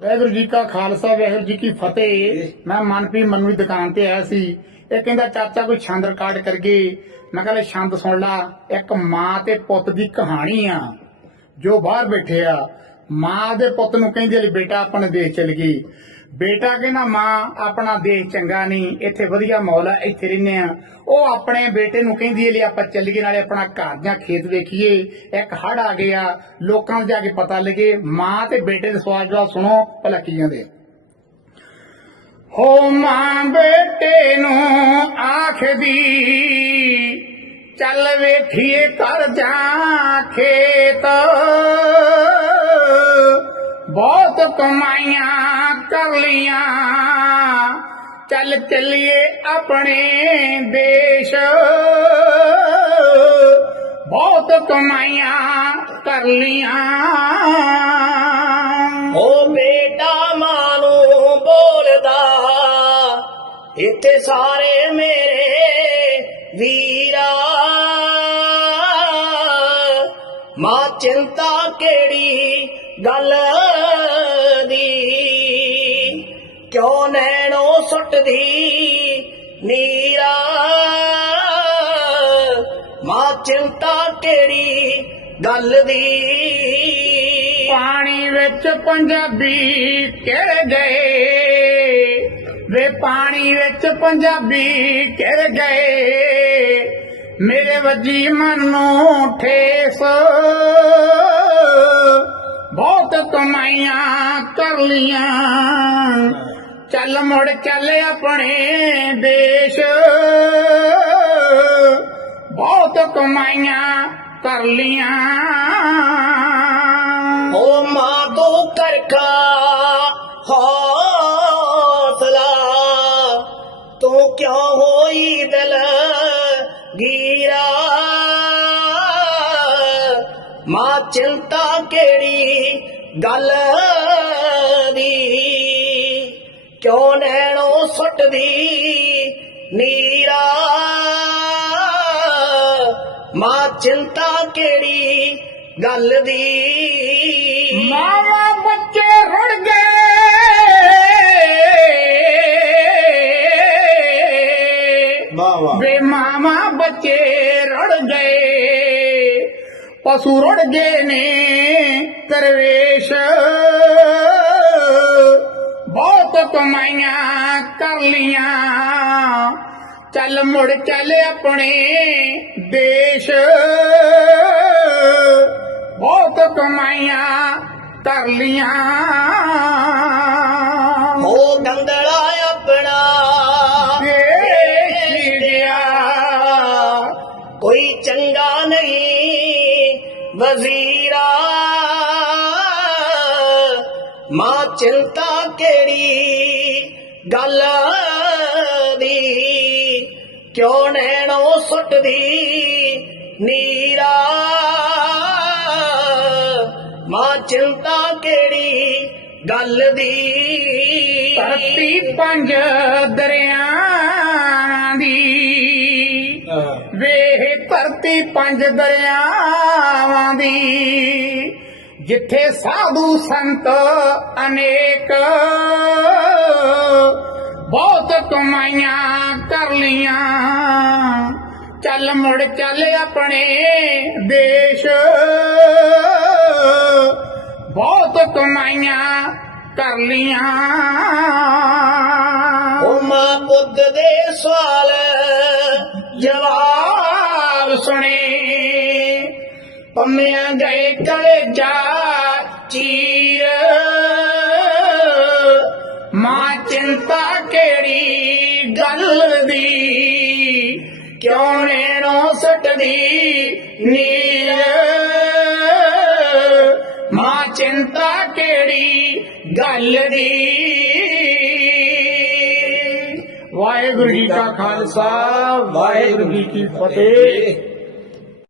ਵਾਹਿਗੁਰੂ ਜੀ ਕਾ ਖਾਲਸਾ ਵਾਹਿਗੁਰੂ ਜੀ ਕੀ ਫਤਿਹ। ਮੈਂ ਮਨਪ੍ਰੀਤ ਮੰਨੂ ਦੀ ਦੁਕਾਨ ਤੇ ਆਇਆ ਸੀ। ਇਹ ਕਹਿੰਦਾ ਚਾਚਾ ਕੋਈ ਛੰਦ ਰਿਕਾਰਡ ਕਰਗੇ ਮੈਂ ਕਹਿੰਦਾ ਛੰਦ ਸੁਣ ਲਾ ਇੱਕ ਮਾਂ ਤੇ ਪੁੱਤ ਦੀ ਕਹਾਣੀ ਆ। ਜੋ ਬਾਹਰ ਬੈਠੇ ਆ ਮਾਂ ਦੇ ਪੁੱਤ ਨੂੰ ਕਹਿੰਦੀ ਲਈ ਬੇਟਾ ਆਪਣੇ ਦੇਸ਼ ਚਲ ਗਈ ਬੇਟਾ ਕਹਿੰਦਾ, ਮਾਂ, ਆਪਣਾ ਦੇਸ਼ ਚੰਗਾ ਨਹੀਂ, ਇੱਥੇ ਵਧੀਆ ਮਾਹੌਲ ਆ, ਇੱਥੇ ਰਹਿੰਦੇ ਆ। ਉਹ ਆਪਣੇ ਬੇਟੇ ਨੂੰ ਕਹਿੰਦੀ ਲਈ ਆਪਾਂ ਚੱਲ ਨਾਲੇ ਆਪਣਾ ਘਰ ਜਾਂ ਖੇਤ ਵੇਖੀਏ। ਇੱਕ ਹੜ ਆ ਗਿਆ, ਲੋਕਾਂ ਨੂੰ ਜਾ ਕੇ ਪਤਾ ਲੱਗੇ, ਮਾਂ ਤੇ ਬੇਟੇ ਦੇ ਸਵਾਲ ਜਵਾਬ ਸੁਣੋ, ਭਲਾ ਕੀ ਕਹਿੰਦੇ ਹੋ ਮਾਂ ਬੇਟੇ ਨੂੰ ਆਖਦੀ, ਚੱਲ ਵੇਖੀਏ ਕਰ ਜਾ ਖੇਤ। ਬਹੁਤ ਕਮਾਈਆਂ ਕਰ ਲੀਆਂ ਚੱਲ ਚੱਲੀਏ ਆਪਣੇ ਦੇਸ਼। ਬਹੁਤ ਕਮਾਈਆਂ ਕਰ ਲੀਆਂ ਓ ਬੇਟਾ ਮਾਂ ਨੂੰ ਬੋਲਦਾ, ਇੱਥੇ ਸਾਰੇ ਮੇਰੇ ਵੀਰਾ ਮਾਂ ਚਿੰਤਾ ਕਿਹੜੀ ਗੱਲ ਦੀ? ਕਿਉਂ ਨੈਣੋ ਸੁੱਟਦੀ ਨੀਰਾ? ਮਾਂ ਚਿੰਤਾ ਕਿਹੜੀ ਗੱਲ ਦੀ? ਪਾਣੀ ਵਿੱਚ ਪੰਜਾਬੀ ਕਿਰ ਗਏ। ਵੇ ਪਾਣੀ ਵਿੱਚ ਪੰਜਾਬੀ ਕਿਰ ਗਏ। ਮੇਰੇ ਵੱਜੀ ਮਨ ਨੂੰ ਠੇਸ। ਬਹੁਤ ਕਮਾਈਆਂ ਕਰ ਲੀਆਂ ਚੱਲ ਮੁੜ ਚੱਲ ਆਪਣੇ ਦੇਸ਼। ਬਹੁਤ ਕਮਾਈਆਂ ਕਰ ਲੀਆਂ ਓ ਮਾਂ ਤੂੰ ਕਰਖਾ ਹੋ ਗੀਰਾ ਮਾਂ ਚਿੰਤਾ ਕਿਹੜੀ ਗੱਲ ਦੀ? ਕਿਉਂ ਨੈਣੋ ਸੁੱਟਦੀ ਨੀਰਾ? ਮਾਂ ਚਿੰਤਾ ਕਿਹੜੀ ਗੱਲ ਦੀ? ਮਾਵਾ ਬੱਚੇ ਰੁੜ ਗਏ। ਪਸ਼ੂ ਰੁੜ ਗਏ ਨੇ ਕਰਵੇਸ਼ ਬਹੁਤ ਕਮਾਈਆਂ ਕਰ ਲੀਆਂ ਚੱਲ ਮੁੜ ਚੱਲ ਆਪਣੇ ਦੇਸ਼। ਬਹੁਤ ਕਮਾਈਆਂ ਕਰ ਲੀਆਂ ਹੋ ਗੰਦਲਾ ਮਾਂ ਚਿੰਤਾ ਕਿਹੜੀ ਗੱਲ ਦੀ? ਕਿਉਂ ਨੈਣੋ ਸੁੱਟਦੀ ਨੀਰਾ? ਮਾਂ ਚਿੰਤਾ ਕਿਹੜੀ ਗੱਲ ਦੀ? ਧਰਤੀ ਪੰਜ ਦਰਿਆਵਾਂ ਦੀ। ਵੇਹ ਧਰਤੀ ਪੰਜ ਦਰਿਆਵਾਂ ਦੀ। ਜਿੱਥੇ ਸਾਧੂ ਸੰਤ ਅਨੇਕ। ਬਹੁਤ ਕਮਾਈਆਂ ਕਰ ਲੀਆਂ ਚੱਲ ਮੁੜ ਚੱਲ ਆਪਣੇ ਦੇਸ਼। ਬਹੁਤ ਕਮਾਈਆਂ ਕਰ ਲੀਆਂ ਉਹ ਮਾਂ ਪੁੱਤ ਦੇ ਸਵਾਲ ਜਵਾਬ ਸੁਣੇ। ਪੰਮਿਆਂ ਗਏ ਕਲੇਜਾ ਚੀਰ। ਮਾਂ ਚਿੰਤਾ ਕਿਹੜੀ ਗੱਲ ਦੀ? ਕਿਉਂ ਨੇਣੋਂ ਸਟਦੀ ਨੀਰ? ਮਾਂ ਚਿੰਤਾ ਕਿਹੜੀ ਗੱਲ ਦੀ? ਵਾਹਿਗੁਰੂ ਜੀ ਕਾ ਖਾਲਸਾ, ਵਾਹਿਗੁਰੂ ਜੀ ਕੀ ਫਤਿਹ।